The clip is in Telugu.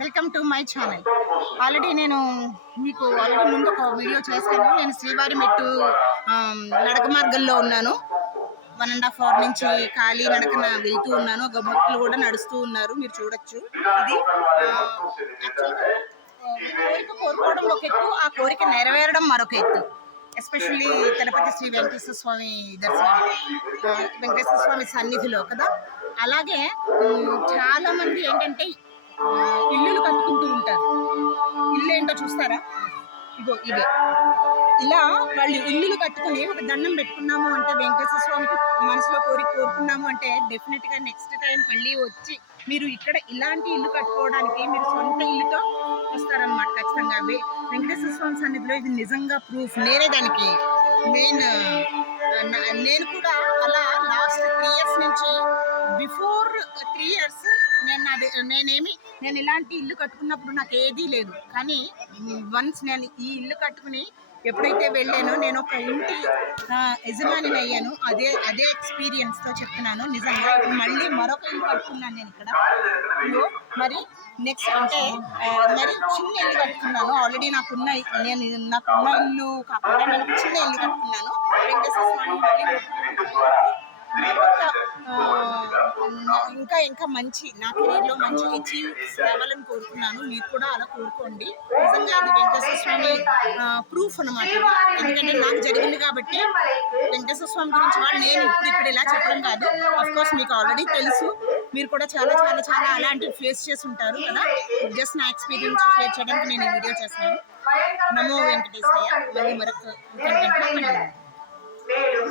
Welcome to my channel. Already నేను మీకు ఆల్రెడీ ముందు ఒక వీడియో చేశాను. నేను శ్రీవారి మెట్టు నడక మార్గంలో ఉన్నాను. వన్ అండ్ హాఫ్ అవర్ నుంచి ఖాళీ నడకన వెళ్తూ ఉన్నాను. ఒక భక్తులు కూడా నడుస్తూ ఉన్నారు. మీరు చూడొచ్చు. ఇది కోరిక కోరుకోవడం ఒక ఎత్తు ఆ కోరిక నెరవేరడం మరొక ఎత్తు. ఎస్పెషల్లీ తిరుపతి శ్రీ వెంకటేశ్వర స్వామి దర్శనం. వెంకటేశ్వర స్వామి సన్నిధిలో కదా? అలాగే చాలామంది ఏంటంటే ఇల్లులు కట్టుకుంటూ ఉంటారు. ఇల్లు ఏంటో చూస్తారా? ఇగో ఇదే. ఇలా వాళ్ళు ఇల్లులు కట్టుకుని ఒక దండం పెట్టుకున్నాము అంటే వెంకటేశ్వర స్వామికి మనసులో కోరిక కోరుకున్నాము అంటే డెఫినెట్గా నెక్స్ట్ టైం మళ్ళీ వచ్చి మీరు ఇక్కడ ఇలాంటి ఇల్లు కట్టుకోవడానికి మీరు సొంత ఇల్లుతో వస్తారనమాట ఖచ్చితంగా. అవి వెంకటేశ్వర స్వామి సన్నిధిలో ఇది నిజంగా ప్రూఫ్ నేనే దానికి మెయిన్ నేను కూడా అలా లాస్ట్ త్రీ ఇయర్స్ నుంచి బిఫోర్ త్రీ ఇయర్స్ నేను నాది uh, నేనేమి నేను ఇలాంటి ఇల్లు కట్టుకున్నప్పుడు నాకు ఏదీ లేదు. కానీ వన్స్ నేను ఈ ఇల్లు కట్టుకుని ఎప్పుడైతే వెళ్ళానో నేను ఒక ఇంటి యజమాని యజమానిని అయ్యాను. అదే అదే ఎక్స్పీరియన్స్తో తో చెప్తున్నాను. నిజంగా మళ్ళీ మరొక ఇల్లు కట్టుకున్నాను నేను ఇక్కడ. మరి నెక్స్ట్ అంటే మరి చిన్న ఇల్లు కట్టుకున్నాను. ఆల్రెడీ నాకున్న నేను నాకున్న ఇల్లు కాకుండా నేను చిన్న ఇల్లు కట్టుకున్నాను. ఇంకా ఇంకా మంచి నా కెరీర్లో మంచి అచీవ్ రావాలని కోరుకున్నాను. మీరు కూడా అలా కోరుకోండి. నిజంగా అది వెంకటేశ్వర స్వామి ప్రూఫ్ అనమాట ఎందుకంటే నాకు జరిగింది కాబట్టి వెంకటేశ్వర స్వామి గురించి వాళ్ళు నేను ఇప్పుడు ఇక్కడ ఇలా చెప్పడం కాదు. అఫ్ కోర్స్ మీకు ఆల్రెడీ తెలుసు. మీరు కూడా చాలా చాలా చాలా అలాంటివి ఫేస్ చేసి ఉంటారు కదా. జస్ట్ నా ఎక్స్పీరియన్స్ షేర్ చేయడానికి నేను ఈ వీడియో చేస్తున్నాను నమో వెంకటేశ్వర మళ్ళీ మరొక